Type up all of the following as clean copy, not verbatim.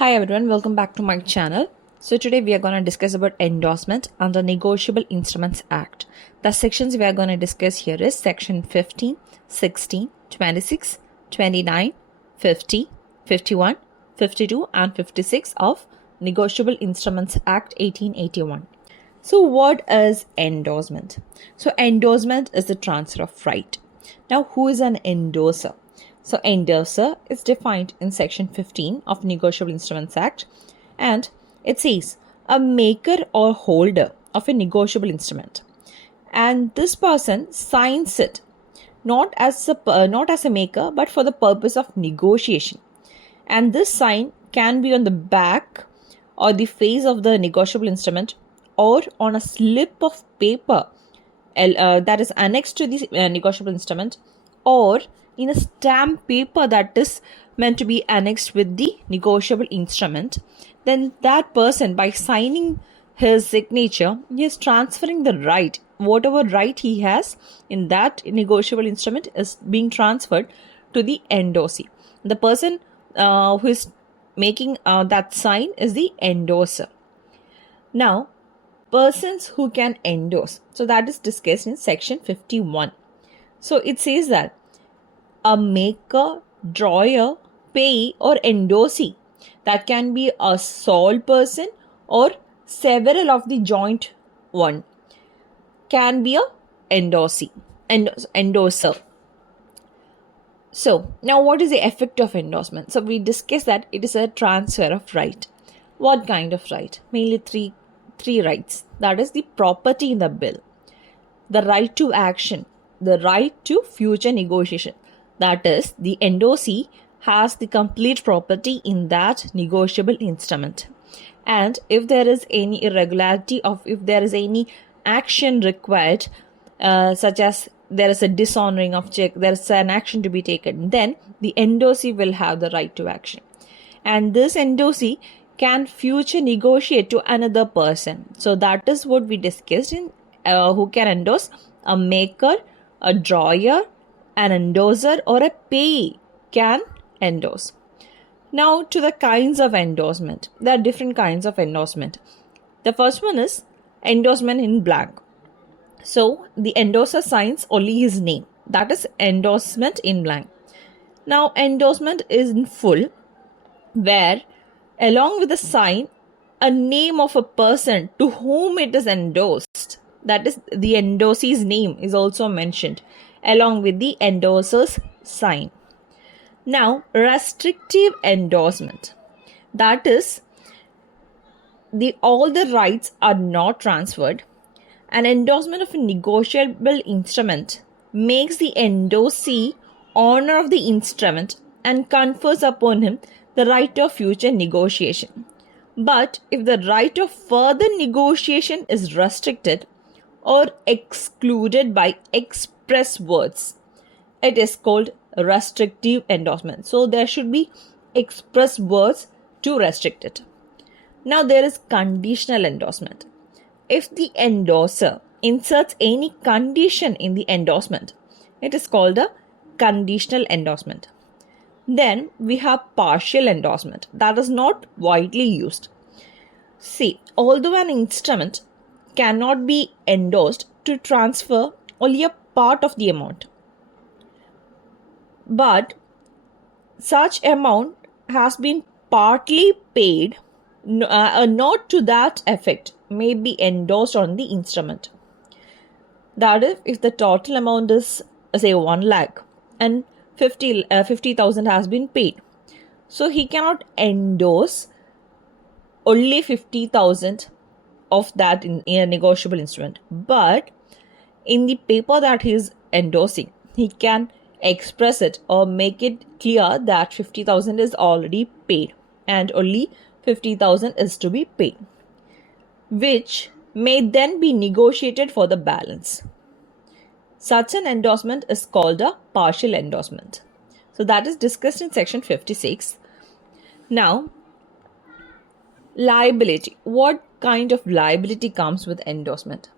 Hi everyone, welcome back to my channel. So today we are going to discuss about endorsement under Negotiable Instruments Act. The sections we are going to discuss here is section 15, 16, 26, 29, 50, 51, 52 and 56 of Negotiable Instruments Act 1881. So what is endorsement? So endorsement is the transfer of right. Now who is an endorser? So endorser is defined in section 15 of Negotiable Instruments Act, and it says a maker or holder of a negotiable instrument, and this person signs it not as a maker but for the purpose of negotiation, and this sign can be on the back or the face of the negotiable instrument or on a slip of paper that is annexed to the negotiable instrument, or in a stamp paper that is meant to be annexed with the negotiable instrument. Then that person, by signing his signature, he is transferring the right. Whatever right he has in that negotiable instrument is being transferred to the endorsee. The person who is making that sign is the endorser. Now, persons who can endorse. So that is discussed in section 51. So it says that a maker, drawer, payee or endorsee, that can be a sole person or several of the joint one, can be a endorser. So now what is the effect of endorsement? So we discussed that it is a transfer of right. What kind of right? Mainly three rights. That is the property in the bill, the right to action, the right to future negotiation. That is, the endorsee has the complete property in that negotiable instrument. And if there is any irregularity, of if there is any action required, such as there is a dishonoring of check, there is an action to be taken, then the endorsee will have the right to action. And this endorsee can future negotiate to another person. So that is what we discussed in who can endorse: a maker, a drawer, an endorser or a payee can endorse. Now to the kinds of endorsement. There are different kinds of endorsement. The first one is endorsement in blank. So the endorser signs only his name. That is endorsement in blank. Now endorsement is in full, where along with the sign, a name of a person to whom it is endorsed, that is the endorsee's name, is also mentioned along with the endorser's sign. Now, restrictive endorsement, that is all the rights are not transferred. An endorsement of a negotiable instrument makes the endorsee owner of the instrument and confers upon him the right of future negotiation. But if the right of further negotiation is restricted or excluded by express words, it is called restrictive endorsement. So there should be express words to restrict it. Now there is conditional endorsement. If the endorser inserts any condition in the endorsement, it is called a conditional endorsement. Then we have partial endorsement, that is not widely used. See, although an instrument cannot be endorsed to transfer only a part of the amount, but such amount has been partly paid, a note to that effect may be endorsed on the instrument. That if the total amount is, say, 1 lakh and 50,000 has been paid, so he cannot endorse only 50,000 of that in a negotiable instrument, but in the paper that he is endorsing, he can express it or make it clear that 50,000 is already paid and only 50,000 is to be paid, which may then be negotiated for the balance. Such an endorsement is called a partial endorsement. So that is discussed in section 56. Now, liability. What kind of liability comes with endorsement?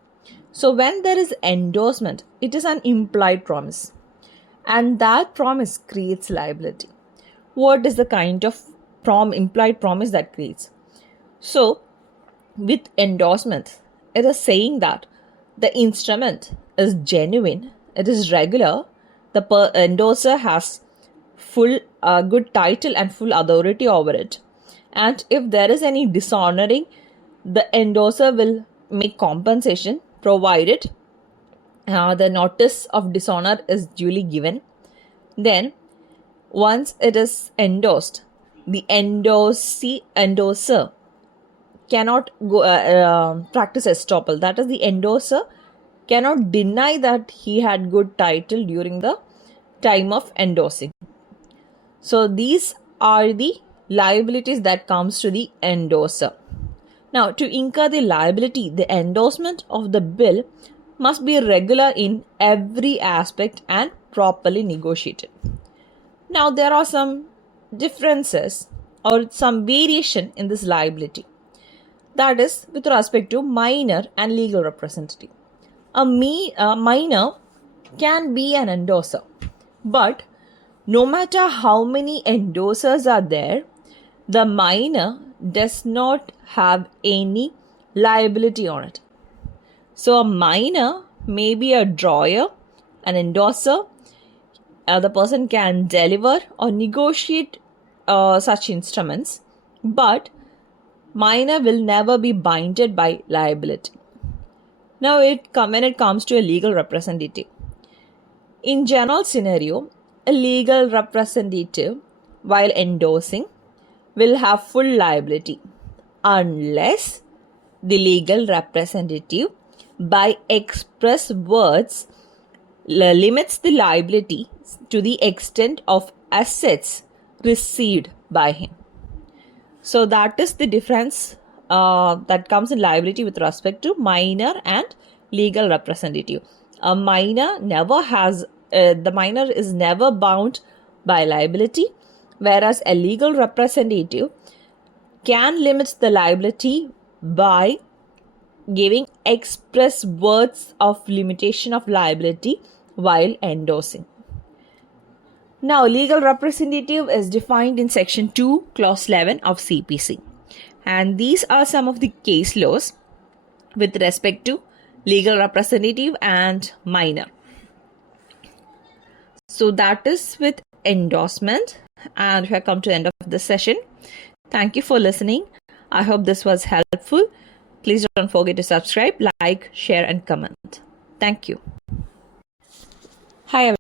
So when there is endorsement, it is an implied promise, and that promise creates liability. What is the kind of implied promise that creates. So with endorsement, it is saying that the instrument is genuine, it is regular, the endorser has full good title and full authority over it, and if there is any dishonoring, the endorser will make compensation provided the notice of dishonor is duly given. Then once it is endorsed, the endorser cannot go practice estoppel. That is, the endorser cannot deny that he had good title during the time of endorsing. So these are the liabilities that comes to the endorser. Now, to incur the liability, the endorsement of the bill must be regular in every aspect and properly negotiated. Now, there are some differences or some variation in this liability. That is with respect to minor and legal representative. A minor can be an endorser, but no matter how many endorsers are there, the minor does not have any liability on it. So a minor may be a drawer, an endorser. The person can deliver or negotiate such instruments, but minor will never be binded by liability. Now when it comes to a legal representative, in general scenario, a legal representative while endorsing will have full liability unless the legal representative by express words limits the liability to the extent of assets received by him. So that is the difference that comes in liability with respect to minor and legal representative. A minor never has the minor is never bound by liability, whereas a legal representative can limit the liability by giving express words of limitation of liability while endorsing. Now, legal representative is defined in section 2, clause 11 of CPC. And these are some of the case laws with respect to legal representative and minor. So that is with endorsement, and we have come to the end of the session. Thank you for listening. I hope this was helpful. Please don't forget to subscribe, like, share and comment. Thank you. Hi everyone.